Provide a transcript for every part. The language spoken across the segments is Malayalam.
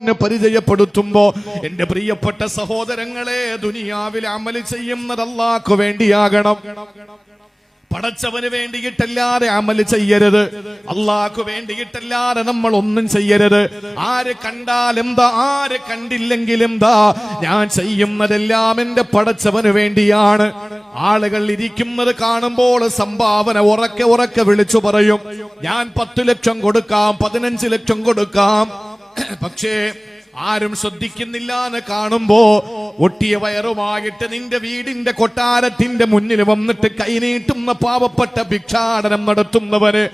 പരിചയപ്പെടുത്തുമ്പോ എന്റെ പ്രിയപ്പെട്ട സഹോദരങ്ങളെ, ദുനിയാവിൽ അമൽ ചെയ്യുന്നത് അല്ലാഹ്ക്ക് വേണ്ടിയാകണം. പടച്ചവന് വേണ്ടിയിട്ടല്ലാതെ അമൽ ചെയ്യരുത്. അല്ലാഹ്ക്ക് വേണ്ടിയിട്ടല്ലാതെ നമ്മൾ ഒന്നും ചെയ്യരുത്. ആര് കണ്ടാലെന്താ, ആര് കണ്ടില്ലെങ്കിലെന്താ, ഞാൻ ചെയ്യുന്നതെല്ലാം എന്റെ പടച്ചവന് വേണ്ടിയാണ്. ആളുകൾ ഇരിക്കുന്നത് കാണുമ്പോൾ സംഭാവന ഉറക്കെ ഉറക്കെ വിളിച്ചു പറയും, ഞാൻ 10 ലക്ഷം കൊടുക്കാം, 15 ലക്ഷം കൊടുക്കാം. പക്ഷേ ആരും ശ്രദ്ധിക്കുന്നില്ല എന്ന് കാണുമ്പോ ഒട്ടിയ വയറുമായിട്ട് നിന്റെ വീടിന്റെ കൊട്ടാരത്തിന്റെ മുന്നിൽ വന്നിട്ട് കൈനീട്ടുന്ന പാവപ്പെട്ട ഭിക്ഷാടനം നടത്തുന്നവന്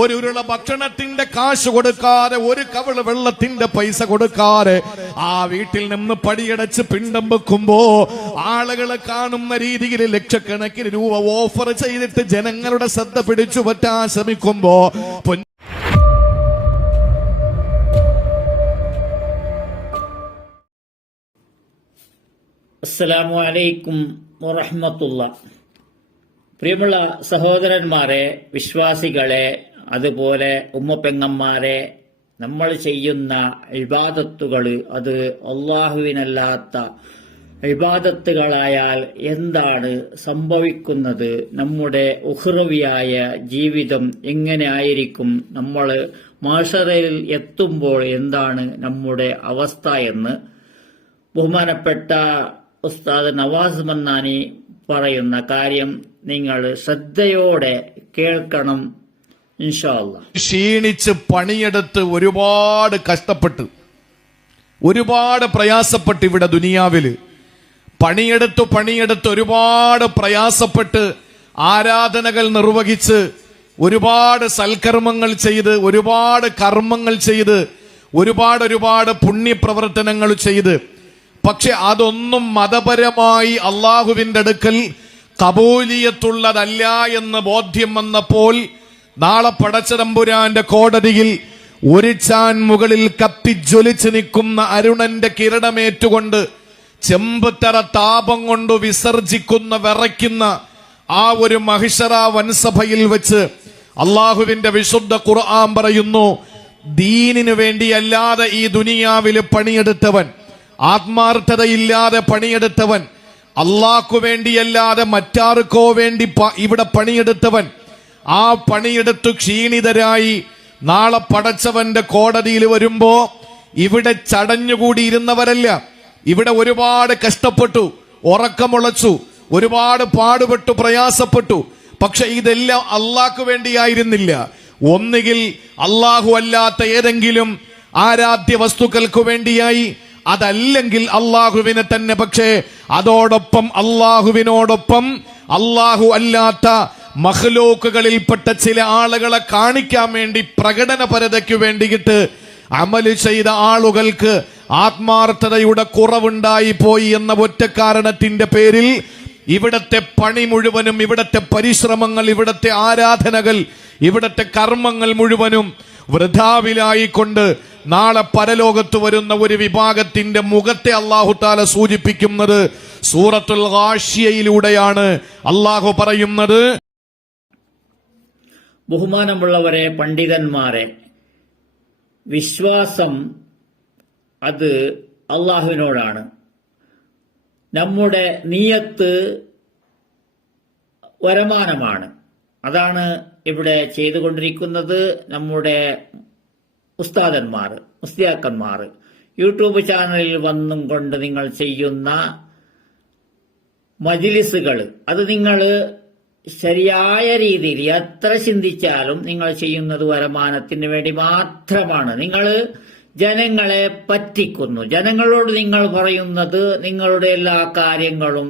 ഒരു ഉരുള ഭക്ഷണത്തിന്റെ കാശ് കൊടുക്കാതെ, ഒരു കവിള് വെള്ളത്തിന്റെ പൈസ കൊടുക്കാതെ ആ വീട്ടിൽ നിന്ന് പടിയടച്ച് പിണ്ടം വെക്കുമ്പോ ആളുകളെ കാണുന്ന രീതിയിൽ ലക്ഷക്കണക്കിന് രൂപ ഓഫർ ചെയ്തിട്ട് ജനങ്ങളുടെ ശ്രദ്ധ പിടിച്ചു പറ്റാൻ ശ്രമിക്കുമ്പോ അസ്സലാമു അലൈക്കും വറഹ്മത്തുള്ളാഹി. പ്രിയമുള്ള സഹോദരന്മാരെ, വിശ്വാസികളെ, അതുപോലെ ഉമ്മപ്പെങ്ങന്മാരെ, നമ്മൾ ചെയ്യുന്ന ഇബാദത്തുകൾ അത് അല്ലാഹുവിനല്ലാത്ത ഇബാദത്തുകളായാൽ എന്താണ് സംഭവിക്കുന്നത്? നമ്മുടെ ഉഖ്റവിയായ ജീവിതം എങ്ങനെ ആയിരിക്കും? നമ്മൾ മഹ്ശറിൽ എത്തുമ്പോൾ എന്താണ് നമ്മുടെ അവസ്ഥ എന്ന് ബഹുമാനപ്പെട്ട ഉസ്താദ് നവാസ് മന്നാനി പറയുന്ന കാര്യം നിങ്ങൾ ശ്രദ്ധയോടെ കേൾക്കണം ഇൻഷാ അല്ലാഹ്. ക്ഷീണിച്ച് പണിയെടുത്ത് ഒരുപാട് കഷ്ടപ്പെട്ട്, ഒരുപാട് പ്രയാസപ്പെട്ട് ഇവിടെ ദുനിയാവില് പണിയെടുത്ത് ഒരുപാട് പ്രയാസപ്പെട്ട് ആരാധനകൾ നിർവഹിച്ച് ഒരുപാട് സൽക്കർമ്മങ്ങൾ ചെയ്ത്, ഒരുപാട് കർമ്മങ്ങൾ ചെയ്ത്, ഒരുപാട് പുണ്യപ്രവർത്തനങ്ങൾ ചെയ്ത്, പക്ഷെ അതൊന്നും മതപരമായി അള്ളാഹുവിന്റെ അടുക്കൽ കബൂലിയത്തുള്ളതല്ല എന്ന് ബോധ്യം വന്നപ്പോൾ നാളെ പടച്ചതമ്പുരാന്റെ കോടതിയിൽ ഒരു ചാൻ മുകളിൽ കത്തിജ്വലിച്ച് നിൽക്കുന്ന അരുണന്റെ കിരണമേറ്റുകൊണ്ട് ചെമ്പുത്തറ താപം കൊണ്ട് വിസർജിക്കുന്ന വിറയ്ക്കുന്ന ആ ഒരു മഹിഷറ വൻസഭയിൽ വെച്ച് അള്ളാഹുവിന്റെ വിശുദ്ധ ഖുർആൻ പറയുന്നു, ദീനിനു വേണ്ടിയല്ലാതെ ഈ ദുനിയാവിൽ പണിയെടുത്തവൻ, ആത്മാർത്ഥതയില്ലാതെ പണിയെടുത്തവൻ, അള്ളാഹ്ക്കു വേണ്ടിയല്ലാതെ മറ്റാർക്കോ വേണ്ടി ഇവിടെ പണിയെടുത്തവൻ, ആ പണിയെടുത്തു ക്ഷീണിതരായി നാളെ പടച്ചവന്റെ കോടതിയിൽ വരുമ്പോ ഇവിടെ ചടഞ്ഞുകൂടിയിരുന്നവരല്ല, ഇവിടെ ഒരുപാട് കഷ്ടപ്പെട്ടു, ഉറക്കമുളച്ചു, ഒരുപാട് പാടുപെട്ടു, പ്രയാസപ്പെട്ടു. പക്ഷെ ഇതെല്ലാം അള്ളാഹ്ക്കു വേണ്ടിയായിരുന്നില്ല. ഒന്നുകിൽ അള്ളാഹു അല്ലാത്ത ഏതെങ്കിലും ആരാധ്യ വസ്തുക്കൾക്ക് വേണ്ടിയായി, അതല്ലെങ്കിൽ അള്ളാഹുവിനെ തന്നെ. പക്ഷേ അതോടൊപ്പം അള്ളാഹുവിനോടൊപ്പം അള്ളാഹു അല്ലാത്ത മഖ്ലൂക്കുകളിൽപ്പെട്ട ചില ആളുകളെ കാണിക്കാൻ വേണ്ടി, പ്രകടനപരതയ്ക്ക് വേണ്ടിയിട്ട് അമല് ചെയ്ത ആളുകൾക്ക് ആത്മാർത്ഥതയുടെ കുറവുണ്ടായി പോയി എന്ന ഒറ്റ കാരണത്തിന്റെ പേരിൽ ഇവിടത്തെ പണി മുഴുവനും, ഇവിടത്തെ പരിശ്രമങ്ങൾ, ഇവിടത്തെ ആരാധനകൾ, ഇവിടത്തെ കർമ്മങ്ങൾ മുഴുവനും വൃഥാവിലായിക്കൊണ്ട് നാളെ പരലോകത്ത് വരുന്ന ഒരു വിഭാഗത്തിന്റെ മുഖത്തെ അല്ലാഹു തആല സൂചിപ്പിക്കുന്നത് സൂറത്തുൽ ഗാശിയയിലൂടെയാണ്. അല്ലാഹു പറയുന്നത്, ബഹുമാനമുള്ളവരെ, പണ്ഡിതന്മാരെ, വിശ്വാസം അത് അള്ളാഹുവിനോടാണ്. നമ്മുടെ നിയത്ത് വരമാനമാണ്. അതാണ് ഇവിടെ ചെയ്തുകൊണ്ടിരിക്കുന്നത് നമ്മുടെ ഉസ്താദന്മാർ, മുസ്ലിയാക്കന്മാർ. യൂട്യൂബ് ചാനലിൽ വന്നും കൊണ്ട് നിങ്ങൾ ചെയ്യുന്ന മജ്ലിസുകൾ, അത് നിങ്ങൾ ശരിയായ രീതിയിൽ എത്ര ചിന്തിച്ചാലും നിങ്ങൾ ചെയ്യുന്നത് വരുമാനത്തിന് വേണ്ടി മാത്രമാണ്. നിങ്ങൾ ജനങ്ങളെ പറ്റിക്കുന്നു. ജനങ്ങളോട് നിങ്ങൾ പറയുന്നത് നിങ്ങളുടെ എല്ലാ കാര്യങ്ങളും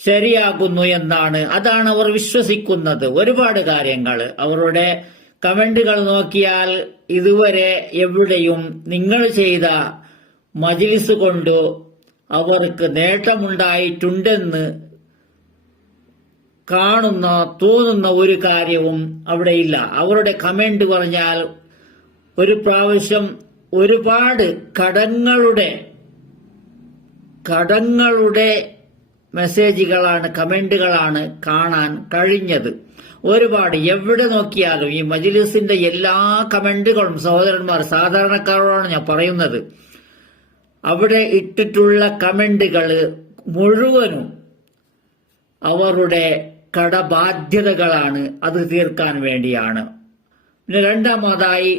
ശരിയാകുന്നു എന്നാണ്. അതാണ് അവർ വിശ്വസിക്കുന്നത്. ഒരുപാട് കാര്യങ്ങൾ അവരുടെ കമന്റുകൾ നോക്കിയാൽ ഇതുവരെ എവിടെയും നിങ്ങൾ ചെയ്ത മജ്ലിസ് കൊണ്ട് അവർക്ക് നേട്ടമുണ്ടായിട്ടുണ്ടെന്ന് തോന്നുന്ന ഒരു കാര്യവും അവിടെയില്ല. അവരുടെ കമന്റ് പറഞ്ഞാൽ ഒരു പ്രാവശ്യം ഒരുപാട് കടങ്ങളുടെ മെസ്സേജുകളാണ്, കമന്റുകളാണ് കാണാൻ കഴിഞ്ഞത്. ഒരുപാട് എവിടെ നോക്കിയാലും ഈ മജ്ലിസിന്റെ എല്ലാ കമന്റുകളും സഹോദരന്മാർ, സാധാരണക്കാരോടാണ് ഞാൻ പറയുന്നത്, അവിടെ ഇട്ടിട്ടുള്ള കമന്റുകൾ മുഴുവനും അവരുടെ കടബാധ്യതകളാണ്, അത് തീർക്കാൻ വേണ്ടിയാണ്. പിന്നെ രണ്ടാമതായി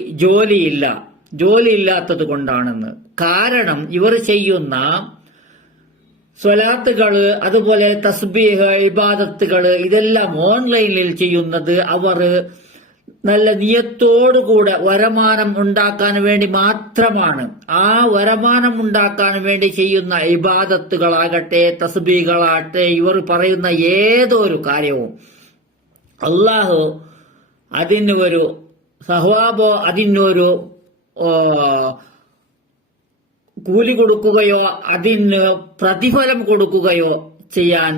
ജോലിയില്ലാത്തത് കൊണ്ടാണെന്ന്. കാരണം ഇവർ ചെയ്യുന്ന സ്വലാത്തുകള്, അതുപോലെ തസ്ബീഹ്, ഇബാദത്തുകള് ഇതെല്ലാം ഓൺലൈനിൽ ചെയ്യുന്നത് അവർ നല്ല നിയത്തോടുകൂടെ വരുമാനം ഉണ്ടാക്കാൻ വേണ്ടി മാത്രമാണ്. ആ വരുമാനം ഉണ്ടാക്കാൻ വേണ്ടി ചെയ്യുന്ന ഇബാദത്തുകളാകട്ടെ, തസ്ബീഹുകളാകട്ടെ, ഇവർ പറയുന്ന ഏതൊരു കാര്യവും അള്ളാഹു അതിന് ഒരു സഹവാബോ അതിനൊരു കൂലി കൊടുക്കുകയോ അതിന് പ്രതിഫലം കൊടുക്കുകയോ ചെയ്യാൻ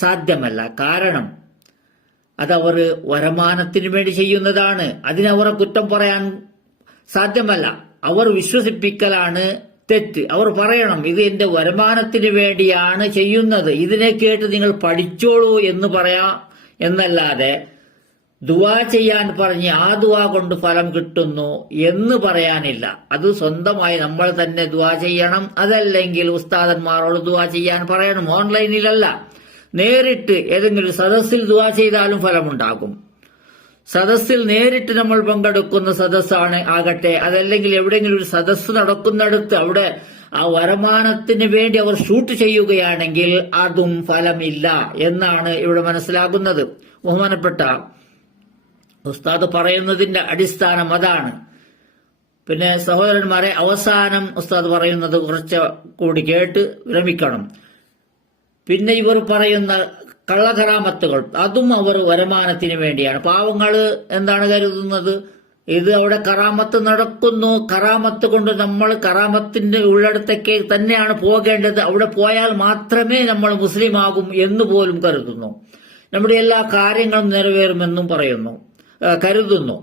സാധ്യമല്ല. കാരണം അതവർ വരുമാനത്തിന് വേണ്ടി ചെയ്യുന്നതാണ്. അതിനവരെ കുറ്റം പറയാൻ സാധ്യമല്ല. അവർ വിശ്വസിപ്പിക്കലാണ് തെറ്റ്. അവർ പറയണം, ഇത് എന്റെ വരുമാനത്തിന് വേണ്ടിയാണ് ചെയ്യുന്നത്, ഇതിനെ കേട്ട് നിങ്ങൾ പഠിച്ചോളൂ എന്ന് പറയാം എന്നല്ലാതെ ദുആ ചെയ്യാൻ പറഞ്ഞ് ആ ദുആ കൊണ്ട് ഫലം കിട്ടുന്നു എന്ന് പറയാനില്ല. അത് സ്വന്തമായി നമ്മൾ തന്നെ ദുആ ചെയ്യണം. അതല്ലെങ്കിൽ ഉസ്താദന്മാരോട് ദുആ ചെയ്യാൻ പറയണം. ഓൺലൈനിലല്ല, നേരിട്ട് ഏതെങ്കിലും സദസ്സിൽ ദുആ ചെയ്താലും ഫലമുണ്ടാകും. സദസ്സിൽ നേരിട്ട് നമ്മൾ പങ്കെടുക്കുന്ന സദസ്സാണ് ആകട്ടെ, അതല്ലെങ്കിൽ എവിടെയെങ്കിലും ഒരു സദസ്സ് നടക്കുന്നിടത്ത് അവിടെ ആ വരുമാനത്തിന് വേണ്ടി അവർ ഷൂട്ട് ചെയ്യുകയാണെങ്കിൽ അതും ഫലമില്ല എന്നാണ് ഇവിടെ മനസ്സിലാകുന്നത്. ബഹുമാനപ്പെട്ട ഉസ്താദ് പറയുന്നതിന്റെ അടിസ്ഥാനം അതാണ്. പിന്നെ സഹോദരന്മാരെ, അവസാനം ഉസ്താദ് പറയുന്നത് കുറച്ച് കൂടി കേട്ട് വിരമിക്കണം. പിന്നെ ഇവർ പറയുന്ന കള്ളകറാമത്തുകൾ, അതും അവർ വരുമാനത്തിന് വേണ്ടിയാണ്. പാവങ്ങള് എന്താണ് കരുതുന്നത്, ഇത് അവിടെ കറാമത്ത് നടക്കുന്നു, കറാമത്ത് കൊണ്ട് നമ്മൾ കറാമത്തിന്റെ ഉള്ളിടത്തേക്ക് തന്നെയാണ് പോകേണ്ടത്, അവിടെ പോയാൽ മാത്രമേ നമ്മൾ മുസ്ലിം ആകും എന്ന് പോലും കരുതുന്നു. നമ്മുടെ എല്ലാ കാര്യങ്ങളും നിറവേറുമെന്നും കരുതുന്നു.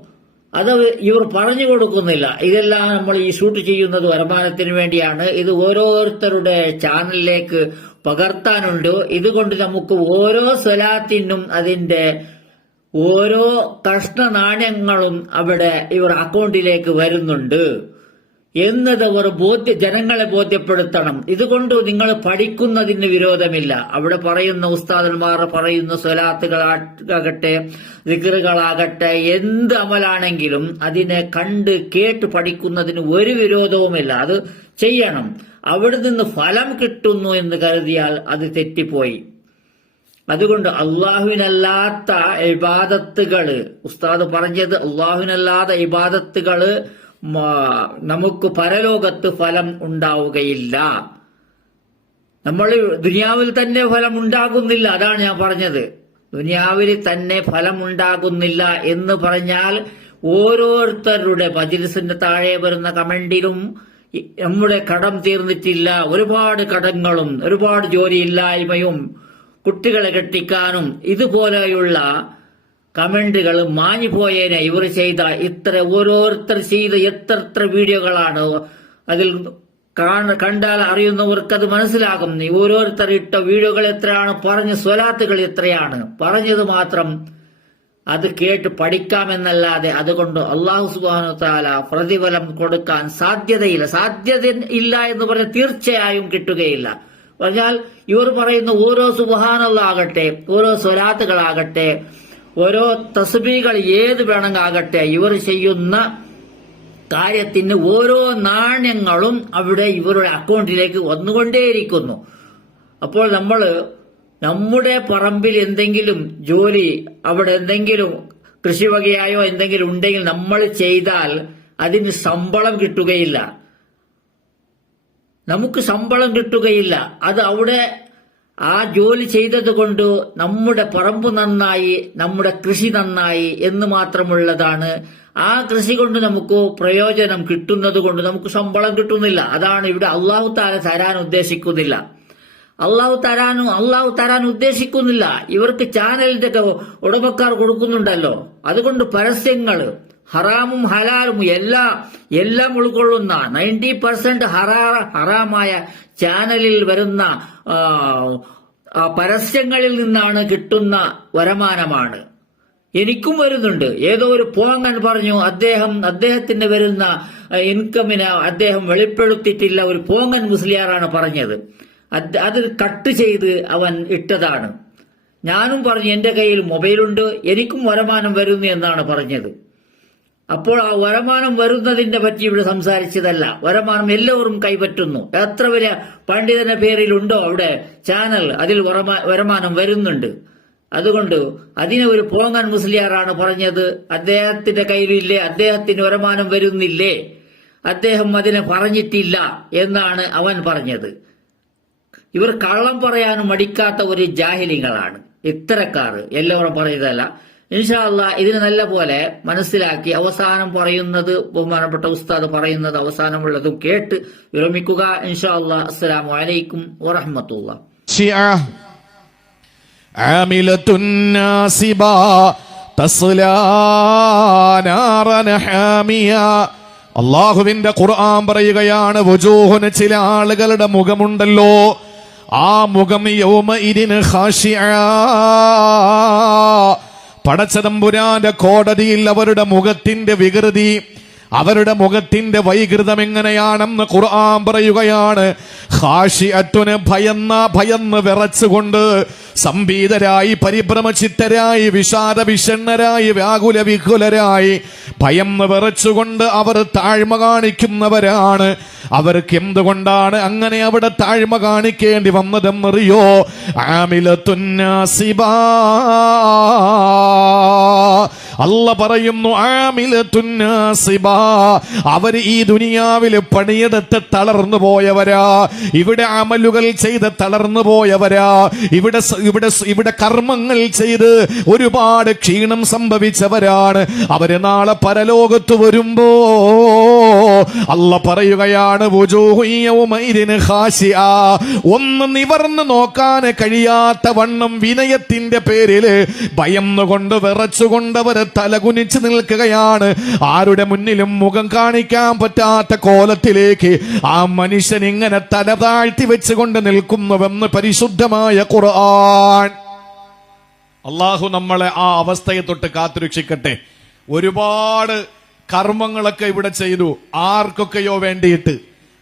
അത് ഇവർ പറഞ്ഞു കൊടുക്കുന്നില്ല. ഇതെല്ലാം നമ്മൾ ഈ ഷൂട്ട് ചെയ്യുന്നത് വരുമാനത്തിന് വേണ്ടിയാണ്. ഇത് ഓരോരുത്തരുടെ ചാനലിലേക്ക് പകർത്താനുണ്ട്. ഇതുകൊണ്ട് നമുക്ക് ഓരോ സ്വലാത്തിനും അതിന്റെ ഓരോ കഷ്ണ നാണ്യങ്ങളും അവിടെ ഇവർ അക്കൗണ്ടിലേക്ക് വരുന്നുണ്ട് എന്നതവർ ജനങ്ങളെ ബോധ്യപ്പെടുത്തണം. ഇതുകൊണ്ട് നിങ്ങൾ പഠിക്കുന്നതിന് വിരോധമില്ല. അവിടെ പറയുന്ന ഉസ്താദന്മാർ പറയുന്ന സ്വലാത്തുകളാകട്ടെ, ദിക്റുകളാകട്ടെ, എന്ത് അമലാണെങ്കിലും അതിനെ കണ്ട് കേട്ട് പഠിക്കുന്നതിന് ഒരു വിരോധവുമില്ല. അത് ചെയ്യണം. അവിടെ നിന്ന് ഫലം കിട്ടുന്നു എന്ന് കരുതിയാൽ അത് തെറ്റിപ്പോയി. അതുകൊണ്ട് അള്ളാഹുവിനല്ലാത്ത ഇബാദത്തുകള്, ഉസ്താദ് പറഞ്ഞത് അള്ളാഹുവിനല്ലാത്ത ഇബാദത്തുകള് നമുക്ക് പരലോകത്ത് ഫലം ഉണ്ടാവുകയില്ല. നമ്മൾ ദുനിയാവിൽ തന്നെ ഫലം ഉണ്ടാകുന്നില്ല. അതാണ് ഞാൻ പറഞ്ഞത്. ദുനിയാവിൽ തന്നെ ഫലം ഉണ്ടാകുന്നില്ല എന്ന് പറഞ്ഞാൽ ഓരോരുത്തരുടെ മജ്‌ലിസിന്റെ താഴെ വരുന്ന കമന്റിലും നമ്മുടെ കടം തീർന്നിട്ടില്ല, ഒരുപാട് കടങ്ങളും ഒരുപാട് ജോലിയില്ലായ്മയും കുട്ടികളെ കെട്ടിക്കാനും ഇതുപോലെയുള്ള കമന്റുകൾ മാഞ്ഞുപോയേനെ. ഇവർ ചെയ്ത ഓരോരുത്തർ ചെയ്ത എത്ര വീഡിയോകളാണ്. അതിൽ കണ്ടാൽ അറിയുന്നവർക്കത് മനസ്സിലാകും. ഓരോരുത്തർ ഇട്ട വീഡിയോകൾ എത്രയാണ്, പറഞ്ഞ സ്വലാത്തുകൾ എത്രയാണ്. പറഞ്ഞത് മാത്രം അത് കേട്ട് പഠിക്കാമെന്നല്ലാതെ അതുകൊണ്ട് അല്ലാഹു സുബ്ഹാനഹു വ തആല പ്രതിഫലം കൊടുക്കാൻ സാധ്യതയില്ല എന്ന് പറഞ്ഞാൽ തീർച്ചയായും കിട്ടുകയില്ല. പറഞ്ഞാൽ ഇവർ പറയുന്ന ഓരോ സുബ്ഹാനല്ലാഹ്, ഓരോ സ്വലാത്തുകളാകട്ടെ, ഓരോ തസ്ബീഹുകൾ ഏത് വേണമെന്നാകട്ടെ, ഇവർ ചെയ്യുന്ന കാര്യത്തിന് ഓരോ നാണ്യങ്ങളും അവിടെ ഇവരുടെ അക്കൗണ്ടിലേക്ക് വന്നുകൊണ്ടേയിരിക്കുന്നു. അപ്പോൾ നമ്മൾ നമ്മുടെ പറമ്പിൽ എന്തെങ്കിലും ജോലി, അവിടെ എന്തെങ്കിലും കൃഷി വകയായോ എന്തെങ്കിലും ഉണ്ടെങ്കിൽ നമ്മൾ ചെയ്താൽ അതിന് ശമ്പളം കിട്ടുകയില്ല. നമുക്ക് ശമ്പളം കിട്ടുകയില്ല. അത് അവിടെ ആ ജോലി ചെയ്തത് കൊണ്ട് നമ്മുടെ പറമ്പ് നന്നായി, നമ്മുടെ കൃഷി നന്നായി എന്ന് മാത്രമുള്ളതാണ്. ആ കൃഷി കൊണ്ട് നമുക്ക് പ്രയോജനം കിട്ടുന്നത് കൊണ്ട് നമുക്ക് ശമ്പളം കിട്ടുന്നില്ല. അതാണ് ഇവിടെ അള്ളാഹു തആല തരാൻ ഉദ്ദേശിക്കുന്നില്ല. അള്ളാഹു തരാൻ ഉദ്ദേശിക്കുന്നില്ല. ഇവർക്ക് ചാനലിന്റെ ഉടമക്കാർ കൊടുക്കുന്നുണ്ടല്ലോ. അതുകൊണ്ട് പരസ്യങ്ങൾ ഹറാമും ഹലാലും എല്ലാം ഉൾക്കൊള്ളുന്ന 90% ഹറാമായ ചാനലിൽ വരുന്ന പരസ്യങ്ങളിൽ നിന്നാണ് കിട്ടുന്ന വരുമാനമാണ്. എനിക്കും വരുന്നുണ്ട്. ഏതോ ഒരു പോങ്ങൻ പറഞ്ഞു അദ്ദേഹത്തിന് വരുന്ന ഇൻകമിന് അദ്ദേഹം വെളിപ്പെടുത്തിയിട്ടില്ല, ഒരു പോങ്ങൻ മുസ്ലിയാറാണ് പറഞ്ഞത്. അത് കട്ട് ചെയ്ത് അവൻ ഇട്ടതാണ്. ഞാനും പറഞ്ഞു എന്റെ കയ്യിൽ മൊബൈലുണ്ട്, എനിക്കും വരുമാനം വരുന്നു എന്നാണ് പറഞ്ഞത്. അപ്പോൾ ആ വരുമാനം വരുന്നതിന്റെ പറ്റി ഇവിടെ സംസാരിച്ചതല്ല. വരുമാനം എല്ലാവരും കൈപ്പറ്റുന്നു. എത്ര വലിയ പണ്ഡിതന്റെ പേരിലുണ്ടോ അവിടെ ചാനൽ, അതിൽ വരുമാനം വരുന്നുണ്ട്. അതുകൊണ്ട് അതിനെ ഒരു പോങ്ങൻ മുസ്ലിയാറാണ് പറഞ്ഞത്. അദ്ദേഹത്തിന്റെ കയ്യിലില്ലേ, അദ്ദേഹത്തിന് വരുമാനം വരുന്നില്ലേ, അദ്ദേഹം അതിനെ പറഞ്ഞിട്ടില്ല എന്നാണ് അവൻ പറഞ്ഞത്. ഇവർ കള്ളം പറയാനും മടിക്കാത്ത ഒരു ജാഹിലിങ്ങളാണ് ഇത്തരക്കാർ. എല്ലാവരും പറയുന്നതല്ല. ഇൻഷാ അല്ലാഹ് ഇതിന് നല്ല പോലെ മനസ്സിലാക്കി അവസാനം പറയുന്നത്, ബഹുമാനപ്പെട്ട ഉസ്താദ് പറയുന്നത് അവസാനമുള്ളതും കേട്ട് വിരമിക്കുക. ഇൻഷാ അല്ലാഹ്. അസ്സലാമു അലൈക്കും വറഹ്മത്തുള്ളാഹി. ആമിലത്തുൻ നാസിബ തസ്ലാ നാറൻ ഹാമിയ. അല്ലാഹുവിന്റെ ഖുർആൻ പറയുകയാണ്, വുജൂഹുന് ചില ആളുകളുടെ മുഖമുണ്ടല്ലോ, ആ മുഖം യൗമഇദിൻ ഖാശിഅ. പടച്ചതമ്പുരാന്റെ കോടതിയിൽ അവരുടെ മുഖത്തിന്റെ വികൃതി, അവരുടെ മുഖത്തിന്റെ വൈകൃതം എങ്ങനെയാണെന്ന് ഖുർആൻ പറയുകയാണ്. ഖാശിഅത്തുന് ഭയന്ന് വിറച്ചുകൊണ്ട്, സംഭീതരായി, പരിഭ്രമചിത്തരായി, വിഷാദ വിഷണ്ണരായി, വ്യാകുല വികുലരായി, ഭയന്ന് വിറച്ചുകൊണ്ട് അവർ താഴ്മ കാണിക്കുന്നവരാണ്. അവർക്ക് എന്തുകൊണ്ടാണ് അങ്ങനെ അവിടെ താഴ്മ കാണിക്കേണ്ടി വന്നതെന്നറിയോ? ആമിലത്തുൻ നാസിബാ. അല്ല പറയുന്നു, ആമിലത്തുൻ നാസിബാ, അവർ ഈ ദുനിയാവിൽ പണിയെടുത്ത് തളർന്നു പോയവരാ, ഇവിടെ അമലുകൾ ചെയ്ത് തളർന്നു പോയവരാ, ഇവിടെ കർമ്മങ്ങൾ ചെയ്ത് ഒരുപാട് ക്ഷീണം സംഭവിച്ചവരാണ്. അവര് നാളെ പരലോകത്ത് വരുമ്പോ അല്ല പറയുകയാണ്, ഒന്ന് നിവർന്ന് നോക്കാൻ കഴിയാത്ത വണ്ണം വിനയത്തിന്റെ പേരിൽ ഭയന്നുകൊണ്ട് വിറച്ചുകൊണ്ടവർ തലകുനിച്ച് നിൽക്കുകയാണ്. ആരുടെ മുന്നിലും മുഖം കാണിക്കാൻ പറ്റാത്ത കോലത്തിലേക്ക് ആ മനുഷ്യൻ ഇങ്ങനെ തല താഴ്ത്തി വെച്ചുകൊണ്ട് നിൽക്കുന്നുവെന്ന് പരിശുദ്ധമായ ഖുർആൻ. അള്ളാഹു നമ്മളെ ആ അവസ്ഥയെ തൊട്ട് കാത്തുരക്ഷിക്കട്ടെ. ഒരുപാട് കർമ്മങ്ങളൊക്കെ ഇവിടെ ചെയ്തു, ആർക്കൊക്കെയോ വേണ്ടിയിട്ട്.